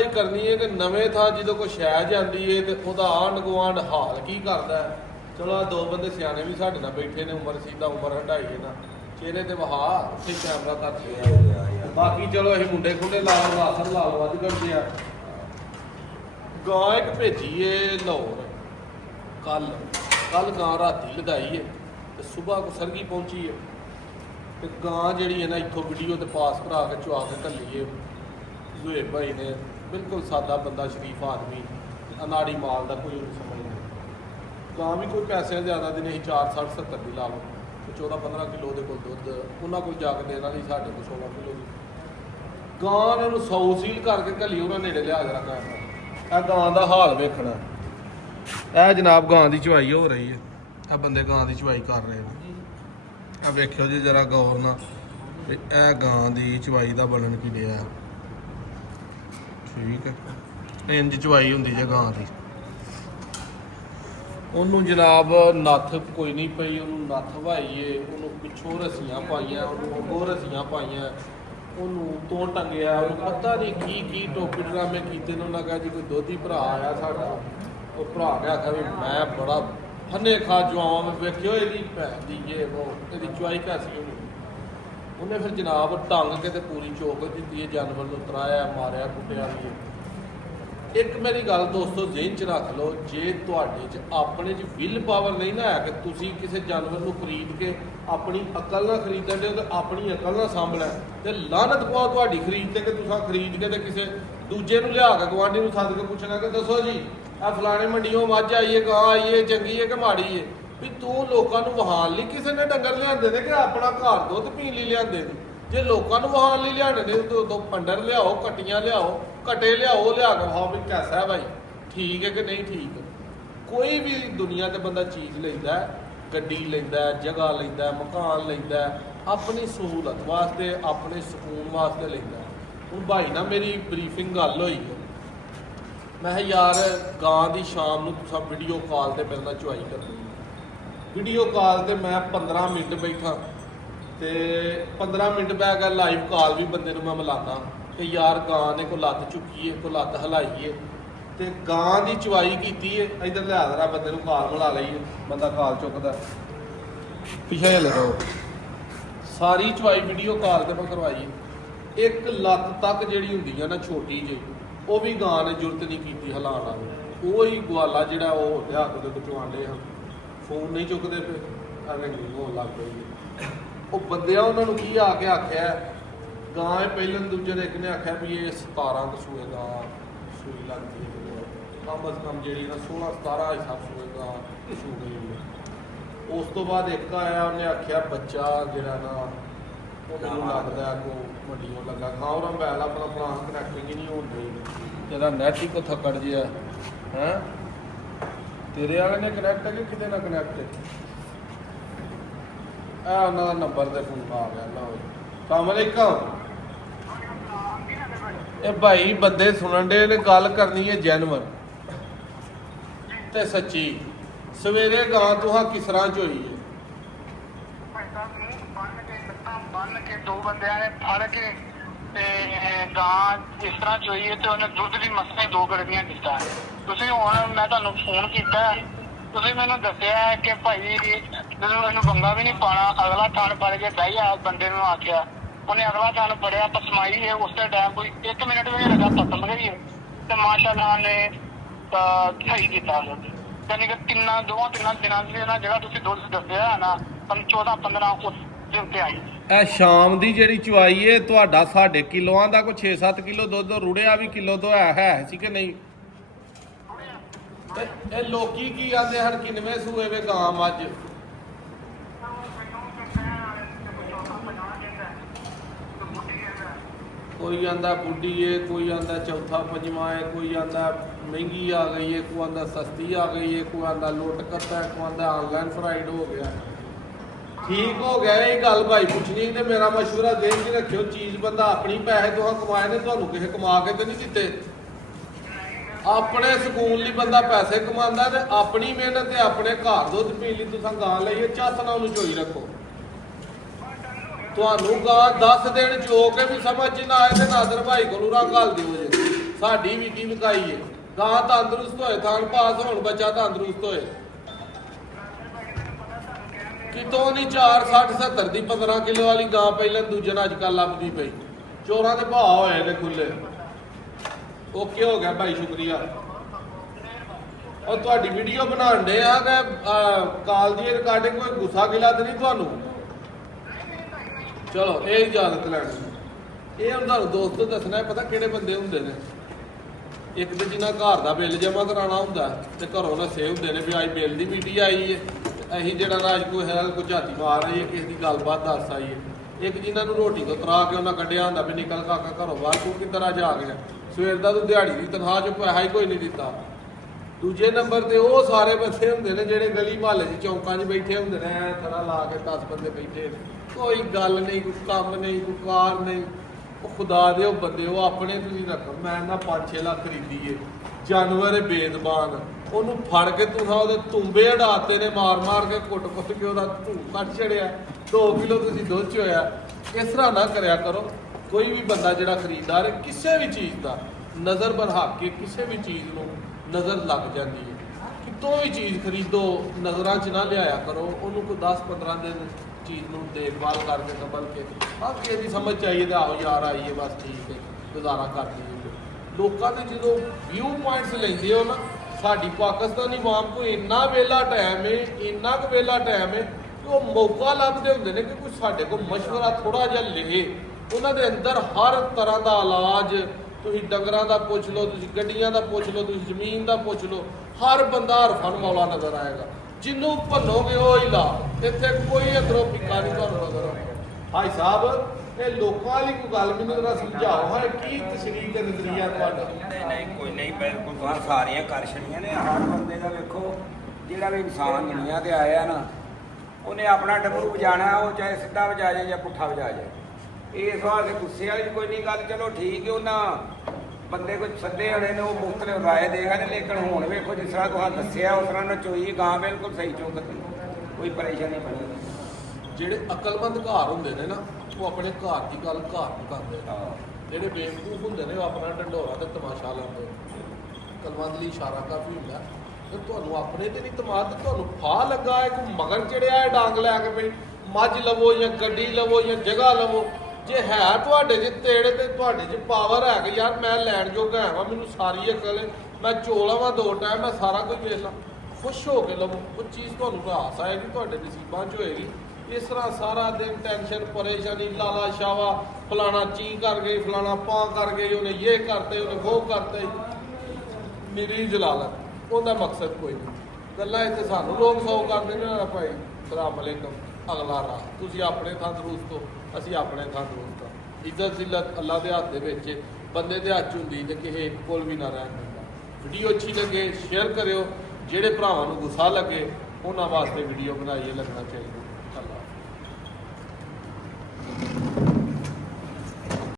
ਹੀ ਕਰਨੀ ਹੈ ਕਿ ਨਵੇਂ ਥਾਂ ਜਦੋਂ ਕੋਈ ਸ਼ਹਿਰ ਜਾਂਦੀ ਹੈ ਤੇ ਉਹਦਾ ਆਂਢ ਗੁਆਂਢ ਹਾਲ ਕੀ ਕਰਦਾ ਹੈ। ਚਲੋ ਆ ਦੋ ਬੰਦੇ ਸਿਆਣੇ ਵੀ ਸਾਡੇ ਨਾਲ ਬੈਠੇ ਨੇ, ਉਮਰ ਸਿੱਧਾ ਉਮਰ ਹਟਾਈ ਨਾ ਚਿਹਰੇ ਤੇ ਵਹਾ ਉੱਥੇ ਕੈਮਰਾ ਕਰਦੇ ਆ। ਬਾਕੀ ਚਲੋ ਅਸੀਂ ਮੁੰਡੇ ਖੁੰਡੇ ਲਾ ਲਓ, ਆਸਰ ਲਾ ਲਓ, ਅੱਜ ਕਰਦੇ ਆ। ਗਾਂ ਇੱਕ ਭੇਜੀ ਏ ਲਾਹੌਰ ਕੱਲ ਗਾਂ ਰਾਤੀ ਲਗਾਈ ਏ ਤੇ ਸਵੇਰ ਕੋ ਸਰਗੀ ਪਹੁੰਚੀ ਏ ਤੇ ਗਾਂ ਜਿਹੜੀ ਹੈ ਨਾ ਇੱਥੋਂ ਵੀਡੀਓ ਤੇ ਪਾਸ ਕਰਾ ਕੇ ਚੁਆ ਕੇ ਘੱਲੀ ਏ। ਜ਼ੁਹੇਬ ਭਾਈ ਨੇ ਬਿਲਕੁਲ ਸਾਦਾ ਬੰਦਾ, ਸ਼ਰੀਫ ਆਦਮੀ, ਅਨਾੜੀ ਮਾਲ ਦਾ ਕੋਈ ਉਹਨੂੰ ਸਮਝ ਨਹੀਂ। ਗਾਂ ਵੀ ਕੋਈ ਪੈਸੇ ਜ਼ਿਆਦਾ ਦੀ ਨਹੀਂ, 4 60 70 ਦੀ ਲਾ ਲਓ ਤੇ 14-15 ਕਿਲੋ ਦੇ ਕੋਲ ਦੁੱਧ ਉਹਨਾਂ ਕੋਲ ਜਾ ਕੇ ਦੇਣ ਵਾਲੀ, ਸਾਡੇ ਕੋਲ 16 ਕਿਲੋ ਦੀ ਗਾਂ ਨੇ ਉਹਨੂੰ 100 ਸੀਲ ਕਰਕੇ ਘੱਲੀ। ਉਹਨਾਂ ਨੇੜੇ ਲਿਆ ਕੇ ਰੱਖਿਆ ਇਹ ਗਾਂ ਦਾ ਹਾਲ ਵੇਖਣਾ। ਇਹ ਜਨਾਬ ਗਾਂ ਦੀ ਚਵਾਈ ਹੋ ਰਹੀ ਹੈ, ਇਹ ਬੰਦੇ ਗਾਂ ਦੀ ਚਵਾਈ ਕਰ ਰਹੇ ਨੇ। ਆ ਵੇਖਿਓ ਜੀ ਜਰਾ ਗੌਰ ਨਾਲ, ਤੇ ਇਹ ਗਾਂ ਦੀ ਚਵਾਈ ਦਾ ਬਣਨ ਕੀ ਡਿਆ। ਠੀਕ ਹੈ, ਇੰਜ ਚਵਾਈ ਹੁੰਦੀ ਜੇ ਗਾਂ ਦੀ। ਉਹਨੂੰ ਜਨਾਬ ਨੱਥ ਕੋਈ ਨਹੀਂ ਪਈ, ਉਹਨੂੰ ਨੱਥ ਵਾਈਏ, ਉਹਨੂੰ ਪਿੱਛੋਂ ਰੱਸੀਆਂ ਪਾਈਆਂ, ਉਹਨੂੰ ਅੱਗੋਂ ਰੱਸੀਆਂ ਪਾਈਆਂ, ਉਹਨੂੰ ਤੋਂ ਟੰਗਿਆ। ਉਹਨੂੰ ਪਤਾ ਨਹੀਂ ਕੀ ਟੋਪੀ ਡਰਾਮੇ ਕੀਤੇ ਨੇ। ਉਹਨਾਂ ਕਿਹਾ ਜੀ ਕੋਈ ਦੋਧੀ ਭਰਾ ਆਇਆ ਸਾਡਾ, ਉਹ ਭਰਾ ਨੇ ਆਖਿਆ ਵੀ ਮੈਂ ਬੜਾ ਫੰਨੇ ਖਾ ਜਵਾਵਾਂ ਮੈਂ ਵੇਖਿਓ ਇਹਦੀ ਭੈਣ ਦੀ ਜੇ ਉਹ ਇਹਦੀ ਚੁਆਈ ਕਾਸੀ ਉਹਨੇ ਫਿਰ ਜਨਾਬ ਟੰਗ ਕੇ ਤੇ ਪੂਰੀ ਚੋਕ ਦਿੱਤੀ ਹੈ। ਜਾਨਵਰ ਨੂੰ ਉਤਰਾਇਆ, ਮਾਰਿਆ, ਕੁੱਟਿਆ ਵੀ। ਇੱਕ ਮੇਰੀ ਗੱਲ ਦੋਸਤੋ ਜ਼ਿਹਨ 'ਚ ਰੱਖ ਲਓ, ਜੇ ਤੁਹਾਡੇ 'ਚ ਆਪਣੇ 'ਚ ਵਿਲ ਪਾਵਰ ਨਹੀਂ ਨਾ ਹੈ ਕਿ ਤੁਸੀਂ ਕਿਸੇ ਜਾਨਵਰ ਨੂੰ ਖਰੀਦ ਕੇ ਆਪਣੀ ਅਕਲ ਨਾਲ ਖਰੀਦਣ ਦੇ ਤੇ ਆਪਣੀ ਅਕਲ ਨਾਲ ਸਾਂਭਣਾ, ਤੇ ਲਾਹਨਤ ਪਾਓ ਤੁਹਾਡੀ ਖਰੀਦ ਤੇ ਕਿ ਤੁਸੀਂ ਖਰੀਦ ਕੇ ਤੇ ਕਿਸੇ ਦੂਜੇ ਨੂੰ ਲਿਆ ਕੇ ਗੁਆਂਢੀ ਨੂੰ ਸੱਦ ਕੇ ਪੁੱਛਣਾ ਕਿ ਦੱਸੋ ਜੀ ਆ ਫਲਾਣੇ ਮੰਡੀਓਂ ਮੱਝ ਆਈ ਹੈ, ਗਾਂ ਆਈ ਹੈ, ਚੰਗੀ ਹੈ ਕਿ ਮਾੜੀ ਹੈ। ਵੀ ਤੂੰ ਲੋਕਾਂ ਨੂੰ ਵਹਾਣ ਲਈ ਕਿਸੇ ਨੇ ਡੰਗਰ ਲਿਆਂਦੇ ਨੇ ਕਿ ਆਪਣਾ ਘਰ ਦੁੱਧ ਪੀਣ ਲਈ ਲਿਆਂਦੇ ਨੇ। ਜੇ ਲੋਕਾਂ ਨੂੰ ਵਹਾਣ ਲਈ ਲਿਆਣੇ ਨੇ ਤਾਂ ਪੰਡਰ ਲਿਆਓ, ਕੱਟੀਆਂ ਲਿਆਓ, ਕਟੇ ਲਿਆਓ, ਲਿਆ ਕੇ ਹਾਂ ਵੀ ਕੈਸਾ ਹੈ ਭਾਈ, ਠੀਕ ਹੈ ਕਿ ਨਹੀਂ ਠੀਕ। ਕੋਈ ਵੀ ਦੁਨੀਆ ਤੇ ਬੰਦਾ ਚੀਜ਼ ਲੈਂਦਾ, ਗੱਡੀ ਲੈਂਦਾ, ਜਗ੍ਹਾ ਲੈਂਦਾ, ਮਕਾਨ ਲੈਂਦਾ, ਆਪਣੀ ਸਹੂਲਤ ਵਾਸਤੇ, ਆਪਣੇ ਸਕੂਨ ਵਾਸਤੇ ਲੈਂਦਾ। ਹੁਣ ਭਾਈ ਨਾਲ ਮੇਰੀ ਬਰੀਫਿੰਗ ਗੱਲ ਹੋਈ ਹੈ, ਮੈਂ ਕਿਹਾ ਯਾਰ ਗਾਂ ਦੀ ਸ਼ਾਮ ਨੂੰ ਤੁਸੀਂ ਵੀਡੀਓ ਕਾਲ ਤੇ ਮੇਰੇ ਨਾਲ ਚੁਆਈ ਕਰਨੀ। ਵੀਡੀਓ ਕਾਲ ਤੇ ਮੈਂ 15 ਮਿੰਟ ਬੈਠਾ ਤੇ 15 ਮਿੰਟ ਬਹਿ ਕੇ ਲਾਈਵ ਕਾਲ ਵੀ ਬੰਦੇ ਨੂੰ ਮੈਂ ਮਿਲਾਨਾ ਕਿ ਯਾਰ ਗਾਂ ਨੇ ਕੋ ਲੱਤ ਚੁੱਕੀ ਹੈ, ਕੋ ਲੱਤ ਹਲਾਈ ਹੈ ਤੇ ਗਾਂ ਦੀ ਚਵਾਈ ਕੀਤੀ ਹੈ। ਇੱਧਰ ਲਿਆ ਦੇਣਾ ਬੰਦੇ ਨੂੰ ਕਾਲ ਮਿਲਾ ਲਈ, ਬੰਦਾ ਕਾਲ ਚੁੱਕਦਾ ਪਿੱਛੇ ਲਗਾਓ। ਸਾਰੀ ਚਵਾਈ ਵੀਡੀਓ ਕਾਲ ਤੇ ਮੈਂ ਕਰਵਾਈ। ਇੱਕ ਲੱਤ ਤੱਕ ਜਿਹੜੀ ਹੁੰਦੀ ਆ ਨਾ ਛੋਟੀ ਜਿਹੀ, ਉਹ ਵੀ ਗਾਂ ਨੇ ਜ਼ਰੂਰਤ ਨਹੀਂ ਕੀਤੀ ਹਿਲਾਉਣ ਵਾਲੀ। ਉਹ ਹੀ ਗਵਾਲਾ ਜਿਹੜਾ ਉਹ ਲਿਆ ਕੇ ਦੇ ਚਵਾਉਂਦੇ ਆ, ਫੋਨ ਨਹੀਂ ਚੁੱਕਦੇ ਫਿਰ ਐਵੇਂ ਨਹੀਂ ਹੋਣ ਲੱਗ ਪਈ। ਉਹ ਬੰਦਿਆਂ ਉਹਨਾਂ ਨੂੰ ਕੀ ਆ ਕੇ ਆਖਿਆ, ਗਾਂ ਪਹਿਲਾਂ ਦੂਜੇ ਨੇ ਇੱਕ ਨੇ ਆਖਿਆ ਵੀ ਇਹ 17 ਕਸੂਏ ਗਾਂ ਸੂਈ ਲੱਗਦੀ ਹੈ, ਕਮ ਅਜ਼ ਕਮ ਜਿਹੜੀ ਨਾ 16-17 ਹਿਸਾਬ ਸੂਏ ਗਾਂ ਸੂ ਗਈ। ਉਸ ਤੋਂ ਬਾਅਦ ਇੱਕ ਆਇਆ, ਉਹਨੇ ਆਖਿਆ ਬੱਚਾ ਜਿਹੜਾ ਨਾ ਉਹ ਮੈਨੂੰ ਲੱਗਦਾ ਕੋ ਵੱਡੀਆਂ ਲੱਗਾ ਖਾਂ ਉਹਨਾਂ ਮੋਬਾਇਲ ਆਪਣਾ ਫਲਾਣ ਕਨੈਕਟਿੰਗ ਹੀ ਨਹੀਂ ਹੁੰਦੀ, ਤੇਰਾ ਨੈਟ ਹੀ ਕੋ ਥੱਕੜ ਜਿਹਾ ਹੈ। ਤੇਰੇ ਵਾਲੇ ਨੇ ਕਨੈਕਟ ਹੈ ਕਿ ਕਿਤੇ ਨਾ ਕਨੈਕਟ ਹੈ। ਇਹ ਉਹਨਾਂ ਦਾ ਨੰਬਰ ਤੇ ਫੋਨ ਆ ਗਿਆ ਨਾ ਹੋਏ। ਸਲਾਮ ਅਲੈਕਮ। ਇਹ ਭਾਈ ਬੰਦੇ ਸੁਣਨ ਦੇ ਨੇ, ਗੱਲ ਕਰਨੀ ਹੈ ਜੈਨੂਅਨ ਤੇ ਸੱਚੀ। ਸਵੇਰੇ ਗਾਂ ਤੁਹਾਂ ਕਿਸ ਤਰ੍ਹਾਂ ਚ ਹੋਈ ਹੈ? ਬੰਨ ਕੇ ਦੋ ਬੰਦਿਆਂ ਨੇ ਫੜ ਕੇ ਤੇ ਗਾਂ ਇਸ ਤਰ੍ਹਾਂ ਚੋਈ ਹੈ ਤੇ ਉਹਨੇ ਦੁੱਧ ਦੀ ਮਸਾਂ 2 ਗੜਵੀਆਂ ਦਿੱਤਾ। ਤੁਸੀਂ ਹੁਣ ਮੈਂ ਤੁਹਾਨੂੰ ਫੋਨ ਕੀਤਾ, ਤੁਸੀਂ ਮੈਨੂੰ ਦੱਸਿਆ ਕਿ ਭਾਈ ਜਦੋਂ ਇਹਨੂੰ ਬੰਗਾ ਵੀ ਨਹੀਂ ਪਾਉਣਾ, ਅਗਲਾ ਥਣ ਫੜ ਕੇ ਬਹਿ ਆ ਬੰਦੇ ਨੂੰ ਆਖਿਆ, ਉਹਨੇ ਅਗਲਾ ਥਣ ਫੜਿਆ, ਪਸਮਾਈ ਹੈ। ਉਸ ਟਾਈਮ ਕੋਈ 1 ਮਿੰਟ ਵੀ ਨਹੀਂ ਲੱਗਾ, ਪਸਮ ਗਈ ਹੈ ਤੇ ਮਾਸ਼ਾਅੱਲਾ ਨੇ ਸਹੀ ਕੀਤਾ। ਯਾਨੀ ਕਿ 2-3 ਦਿਨਾਂ ਦੀ ਨਾ ਜਿਹੜਾ ਤੁਸੀਂ ਦੁੱਧ ਦੱਸਿਆ ਨਾ 14-15 ਦੇ ਉੱਤੇ ਆਈ। ਇਹ ਸ਼ਾਮ ਦੀ ਜਿਹੜੀ ਚਵਾਈ ਹੈ ਤੁਹਾਡਾ ਸਾਡੇ ਕਿਲੋਆਂ ਦਾ ਕੋਈ 6-7 ਕਿਲੋ ਦੁੱਧ ਰੁੜਿਆ ਵੀ ਕਿਲੋ ਤੋਂ ਹੈ ਸੀ ਕਿ ਨਹੀਂ? ਇਹ ਲੋਕੀ ਕੀ ਆਂਦੇ ਹਨ ਕਿਨਵੇਂ ਸੂਏ ਵੇ ਗਾਂ ਮੱਝ? ਕੋਈ ਆਂਦਾ ਬੁੱਢੀ ਏ, ਕੋਈ ਆਂਦਾ ਚੌਥਾ ਪੰਜਵਾਂ ਏ, ਕੋਈ ਆਂਦਾ ਮਹਿੰਗੀ ਆ ਗਈ ਏ, ਕੋਈ ਆਂਦਾ ਸਸਤੀ ਆ ਗਈ ਏ, ਕੋਈ ਆਂਦਾ ਲੁੱਟ ਕਰਤਾ, ਕੋਈ ਆਂਦਾ ਆਨਲਾਈਨ ਫਰਾਈਡ ਹੋ ਗਿਆ। ਠੀਕ ਹੋ ਗਿਆ ਇਹ ਗੱਲ ਭਾਈ ਪੁੱਛਣੀ ਤੇ ਮੇਰਾ ਮਸ਼ਵਰਾ ਦੇਣ ਚ ਰੱਖਿਓ, ਚੀਜ਼ ਬੰਦਾ ਆਪਣੀ ਪੈਸੇ ਤੋਂ ਕਮਾਏ ਨੇ, ਤੁਹਾਨੂੰ ਕਿਸੇ ਕਮਾ ਕੇ ਤੇ ਨਹੀਂ ਦਿੱਤੇ। ਆਪਣੇ ਸਕੂਨ ਲਈ ਬੰਦਾ ਪੈਸੇ ਕਮਾਉਂਦਾ ਤੇ ਆਪਣੀ ਮਿਹਨਤ ਤੇ ਆਪਣੇ ਘਰ ਦੁੱਧ ਪੀਣ ਲਈ ਤੁਸੀਂ ਗਾਂ ਲਈਏ, ਚੱਸ ਨਾਲ ਉਹਨੂੰ ਚੋਈ ਰੱਖੋ। ਤੁਹਾਨੂੰ ਗਾਂ 10 ਦਿਨ ਚੋ ਕੇ ਵੀ ਸਮਝ ਨਾ ਆਏ ਤੇ ਨਾਦਰ ਭਾਈ ਕੋਲੋਂ ਰਾਂ ਘੱਲ ਦਿਓ ਜੇ। ਸਾਡੀ ਵੀ ਕੀ ਵਿਕਾਈ ਏ। ਗਾਂ ਤੰਦਰੁਸਤ ਹੋਏ, ਥਾਣ ਪਾਸ ਹੋਣ, ਬੱਚਾ ਤੰਦਰੁਸਤ ਹੋਏ। ਕਿਤੋਂ ਨਹੀਂ 4 60 70 ਦੀ 15 ਕਿਲੋ ਵਾਲੀ ਗਾਂ ਪਹਿਲਾਂ ਦੂਜੇ ਨਾਲ ਅੱਜ ਕੱਲ੍ਹ ਲੱਭਦੀ ਪਈ। ਚੋਰਾਂ ਦੇ ਭਾਅ ਹੋਏ ਨੇ ਖੁੱਲੇ। ਓਕੇ ਹੋ ਗਿਆ ਭਾਈ, ਸ਼ੁਕਰੀਆ। ਉਹ ਤੁਹਾਡੀ ਵੀਡੀਓ ਬਣਾਉਣ ਦੇ ਆ ਕਿ ਕਾਲ ਦੀ ਰਿਕਾਰਡਿੰਗ, ਕੋਈ ਗੁੱਸਾ ਗਿਲਾ ਤੇ ਨਹੀਂ ਤੁਹਾਨੂੰ? ਚਲੋ ਇਹ ਇਜਾਜ਼ਤ ਲੈਣੀ। ਇਹ ਹੁਣ ਤੁਹਾਨੂੰ ਦੋਸਤੋ ਦੱਸਣਾ ਪਤਾ ਕਿਹੜੇ ਬੰਦੇ ਹੁੰਦੇ ਨੇ। ਇੱਕ ਤੇ ਜਿਨ੍ਹਾਂ ਘਰ ਦਾ ਬਿੱਲ ਜਮ੍ਹਾਂ ਕਰਾਉਣਾ ਹੁੰਦਾ ਤੇ ਘਰੋਂ ਨਸੇ ਹੁੰਦੇ ਨੇ ਵੀ ਅੱਜ ਬਿੱਲ ਦੀ ਮੀਟਿੰਗ ਆਈ ਹੈ, ਅਸੀਂ ਜਿਹੜਾ ਰਾਜ ਕੋਈ ਹੈ ਕੋਈ ਝਾਤੀ ਮਾਰ ਆਈਏ, ਕਿਸੇ ਦੀ ਗੱਲਬਾਤ ਦੱਸ ਆਈਏ। ਇੱਕ ਜਿਨ੍ਹਾਂ ਨੂੰ ਰੋਟੀ ਤੋਂ ਤਰਾ ਕੇ ਉਹਨਾਂ ਕੱਢਿਆ ਹੁੰਦਾ ਵੀ ਨਿਕਲ ਕਾਕਾ ਘਰੋਂ ਬਾਹਰ, ਤੂੰ ਕਿੱਧਰ ਆ ਜਾ ਗਿਆ, ਸਵੇਰ ਦਾ ਤੂੰ ਦਿਹਾੜੀ ਦੀ ਤਨਖਾਹ 'ਚ ਪੈਸਾ ਹੀ ਕੋਈ ਨਹੀਂ ਦਿੱਤਾ। ਦੂਜੇ ਨੰਬਰ ਤੇ ਉਹ ਸਾਰੇ ਬੰਦੇ ਹੁੰਦੇ ਨੇ ਜਿਹੜੇ ਗਲੀ ਮੁਹੱਲੇ 'ਚ ਚੌਂਕਾਂ 'ਚ ਬੈਠੇ ਹੁੰਦੇ ਨੇ, ਐ ਤਰ੍ਹਾਂ ਲਾ ਕੇ 10 ਬੰਦੇ ਬੈਠੇ, ਕੋਈ ਗੱਲ ਨਹੀਂ, ਕੋਈ ਕੰਮ ਨਹੀਂ, ਕੋਈ ਕਾਰ ਨਹੀਂ। ਉਹ ਖੁਦਾ ਦੇ ਉਹ ਬੰਦੇ, ਉਹ ਆਪਣੇ ਤੁਸੀਂ ਰਕਮ ਮੈਂ ਨਾ 5-6 ਲੱਖ ਖਰੀਦੀਏ, ਜਾਨਵਰ ਹੈ ਬੇਜ਼ਬਾਨ, ਉਹਨੂੰ ਫੜ ਕੇ ਤੁਸੀਂ ਉਹਦੇ ਤੁੰਬੇ ਉਡਾਤੇ ਨੇ, ਮਾਰ ਕੇ ਕੁੱਟ ਕੇ ਉਹਦਾ ਧੂ ਕੱਢ ਛੜਿਆ, 2 ਕਿਲੋ ਤੁਸੀਂ ਦੁੱਧ 'ਚ ਹੋਇਆ। ਇਸ ਤਰ੍ਹਾਂ ਨਾ ਕਰਿਆ ਕਰੋ। ਕੋਈ ਵੀ ਬੰਦਾ ਜਿਹੜਾ ਖਰੀਦਦਾਰ ਹੈ ਕਿਸੇ ਵੀ ਚੀਜ਼ ਦਾ, ਨਜ਼ਰ ਬਣਾ ਕੇ ਕਿਸੇ ਵੀ ਚੀਜ਼ ਨੂੰ ਨਜ਼ਰ ਲੱਗ ਜਾਂਦੀ ਹੈ। ਕਿਤੋਂ ਵੀ ਚੀਜ਼ ਖਰੀਦੋ, ਨਜ਼ਰਾਂ 'ਚ ਨਾ ਲਿਆਇਆ ਕਰੋ ਉਹਨੂੰ। ਕੋਈ 10-15 ਦਿਨ ਚੀਜ਼ ਨੂੰ ਦੇਖਭਾਲ ਕਰਕੇ ਸੰਭਲ ਕੇ ਬਾਕੀ ਇਹਦੀ ਸਮਝ ਚਾਹੀਏ ਤਾਂ ਆਹੋ ਯਾਰ ਆਈਏ ਬਸ ਠੀਕ ਹੈ, ਗੁਜ਼ਾਰਾ ਕਰ ਦਈਏ। ਲੋਕਾਂ ਦੇ ਜਦੋਂ ਵਿਊ ਪੁਆਇੰਟਸ ਲੈਂਦੇ ਹੋ ਨਾ, ਸਾਡੀ ਪਾਕਿਸਤਾਨੀ ਆਵਾਮ ਕੋਲ ਇੰਨਾ ਵਿਹਲਾ ਟਾਈਮ ਹੈ, ਇੰਨਾ ਕੁ ਵਿਹਲਾ ਟਾਈਮ ਹੈ ਕਿ ਉਹ ਮੌਕਾ ਲੱਭਦੇ ਹੁੰਦੇ ਨੇ ਕਿ ਕੋਈ ਸਾਡੇ ਕੋਲ ਮਸ਼ਵਰਾ ਥੋੜਾ ਜਿਹਾ ਲਿਖੇ। ਉਹਨਾਂ ਦੇ ਅੰਦਰ ਹਰ ਤਰ੍ਹਾਂ ਦਾ ਇਲਾਜ, ਤੁਸੀਂ ਡੰਗਰਾਂ ਦਾ ਪੁੱਛ ਲਓ, ਤੁਸੀਂ ਗੱਡੀਆਂ ਦਾ ਪੁੱਛ ਲਓ, ਤੁਸੀਂ ਜ਼ਮੀਨ ਦਾ ਪੁੱਛ ਲਓ, ਹਰ ਬੰਦਾ ਹਰਫਨ ਮੌਲਾ ਨਜ਼ਰ ਆਏਗਾ। ਜਿਹਨੂੰ ਭੰਨੋਗੇ ਉਹ ਹੀ ਲਾ, ਇੱਥੇ ਕੋਈ ਅੰਦਰੋਂ ਫਿੱਕਾ ਨਹੀਂ ਤੁਹਾਨੂੰ ਨਜ਼ਰ ਆਏਗਾ। ਭਾਈ ਸਾਹਿਬ ਇਹ ਲੋਕਾਂ ਵਾਲੀ ਕੋਈ ਗੱਲ ਮੈਨੂੰ ਜਰਾ ਸਮਝਾਓ ਹੈ, ਕੀ ਤਸ਼ਰੀਹ ਦਾ ਨਜ਼ਰੀਆ ਤੁਹਾਡਾ? ਨਹੀਂ ਕੋਈ ਨਹੀਂ, ਬਿਲਕੁਲ ਤੁਹਾਨੂੰ ਸਾਰੀਆਂ ਕਰ ਛੜੀਆਂ ਨੇ। ਹਰ ਬੰਦੇ ਦਾ ਵੇਖੋ, ਜਿਹੜਾ ਵੀ ਇਨਸਾਨ ਦੁਨੀਆ ਤੇ ਆਇਆ ਨਾ, ਉਹਨੇ ਆਪਣਾ ਡਮਰੂ ਵਜਾਣਾ, ਉਹ ਚਾਹੇ ਸਿੱਧਾ ਵਜਾ ਜਾਏ ਜਾਂ ਪੁੱਠਾ ਵਜਾ ਜਾਏ। ਇਸ ਵਾਸਤੇ ਗੁੱਸੇ ਵਾਲੀ ਕੋਈ ਨਹੀਂ ਗੱਲ, ਚਲੋ ਠੀਕ ਹੈ। ਉਹਨਾਂ ਬੰਦੇ ਕੋਈ ਸੱਦੇ ਹੋਣੇ ਨੇ, ਉਹ ਮੁਖਤਲਿਫ ਰਾਏ ਦੇਗਾ ਨੇ, ਲੇਕਿਨ ਹੁਣ ਵੇਖੋ ਜਿਸ ਤਰ੍ਹਾਂ ਤੁਹਾਨੂੰ ਦੱਸਿਆ ਉਸ ਤਰ੍ਹਾਂ ਨਚੋਈ ਗਾਂ ਬਿਲਕੁਲ ਸਹੀ ਚੁੱਕਦੀ, ਕੋਈ ਪਰੇਸ਼ਾਨੀ ਬਣੀ। ਜਿਹੜੇ ਅਕਲਮੰਦ ਘਰ ਹੁੰਦੇ ਨੇ ਨਾ, ਉਹ ਆਪਣੇ ਘਰ ਦੀ ਗੱਲ ਘਰ ਨੂੰ ਕਰਦੇ ਨੇ। ਜਿਹੜੇ ਬੇਵਕੂਫ ਹੁੰਦੇ ਨੇ ਉਹ ਆਪਣਾ ਢੰਡੋਰਾ ਤੇ ਤਮਾਸ਼ਾ ਲਾਉਂਦੇ। ਅਕਲਮੰਦ ਲਈ ਇਸ਼ਾਰਾ ਕਾਫੀ ਹੁੰਦਾ। ਤੇ ਤੁਹਾਨੂੰ ਆਪਣੇ ਤੇ ਨਹੀਂ ਤਮਾਦ, ਤੁਹਾਨੂੰ ਫਾਹ ਲੱਗਾ ਹੈ, ਕੋਈ ਮਗਰ ਚੜਿਆ ਹੈ ਡਾਂਗ ਲੈ ਕੇ, ਬਈ ਮੱਝ ਲਵੋ ਜਾਂ ਗੱਡੀ ਲਵੋ ਜਾਂ ਜਗ੍ਹਾ ਲਵੋ। ਜੇ ਹੈ ਤੁਹਾਡੇ 'ਚ ਤੇੜੇ ਤੇ ਤੁਹਾਡੇ 'ਚ ਪਾਵਰ ਹੈ ਕਿ ਯਾਰ ਮੈਂ ਲੈਣ ਜੋਗਾ ਹੈਵਾਂ, ਮੈਨੂੰ ਸਾਰੀ ਅਕਲ ਹੈ, ਮੈਂ ਚੋਲਾਵਾਂ 2 ਟਾਈਮ, ਮੈਂ ਸਾਰਾ ਕੁਝ ਵੇਖ ਲਾਂ, ਖੁਸ਼ ਹੋ ਕੇ ਲਵੋ। ਉਹ ਚੀਜ਼ ਤੁਹਾਨੂੰ ਰਾਸ ਆਏਗੀ, ਤੁਹਾਡੇ ਨਸੀਬਾਂ 'ਚ ਹੋਏਗੀ। ਇਸ ਤਰ੍ਹਾਂ ਸਾਰਾ ਦਿਨ ਟੈਨਸ਼ਨ, ਪਰੇਸ਼ਾਨੀ, ਲਾਲਾ ਸ਼ਾਵਾ, ਫਲਾਣਾ ਚੀ ਕਰ ਗਈ, ਫਲਾਣਾ ਪਾਂ ਕਰ ਗਈ, ਉਹਨੇ ਇਹ ਕਰਤੇ, ਉਹਨੇ ਉਹ ਕਰਤੇ, ਨਿਰੀ ਜਲਾਲਤ। ਉਹਦਾ ਮਕਸਦ ਕੋਈ ਨਹੀਂ। ਗੱਲਾਂ ਇੱਥੇ ਸਾਨੂੰ ਲੋਕ 100 ਕਰਦੇ ਨੇ ਨਾ ਭਾਈ ਸਲਾਮ ਅਲੈਕਮ, ਅਗਲਾ ਰਾਹ। ਤੁਸੀਂ ਆਪਣੇ ਥਾਂ ਦਰੁਸਤ ਹੋ, ਅਸੀਂ ਆਪਣੇ ਥਾਂ ਦਰੁਸਤ ਹਾਂ। ਇੱਜ਼ਤ ਜ਼ਿਲਤ ਅੱਲਾ ਦੇ ਹੱਥ ਦੇ ਵਿੱਚ, ਬੰਦੇ ਦੇ ਹੱਥ 'ਚ ਹੁੰਦੀ ਤੇ ਕਿਸੇ ਕੋਲ ਵੀ ਨਾ ਰਹਿਣ ਦਿੰਦਾ। ਵੀਡੀਓ ਅੱਛੀ ਲੱਗੇ ਸ਼ੇਅਰ ਕਰਿਓ। ਜਿਹੜੇ ਭਰਾਵਾਂ ਨੂੰ ਗੁੱਸਾ ਲੱਗੇ ਉਹਨਾਂ ਵਾਸਤੇ ਵੀਡੀਓ ਬਣਾਈਏ, ਲੱਗਣਾ ਚਾਹੀਦਾ।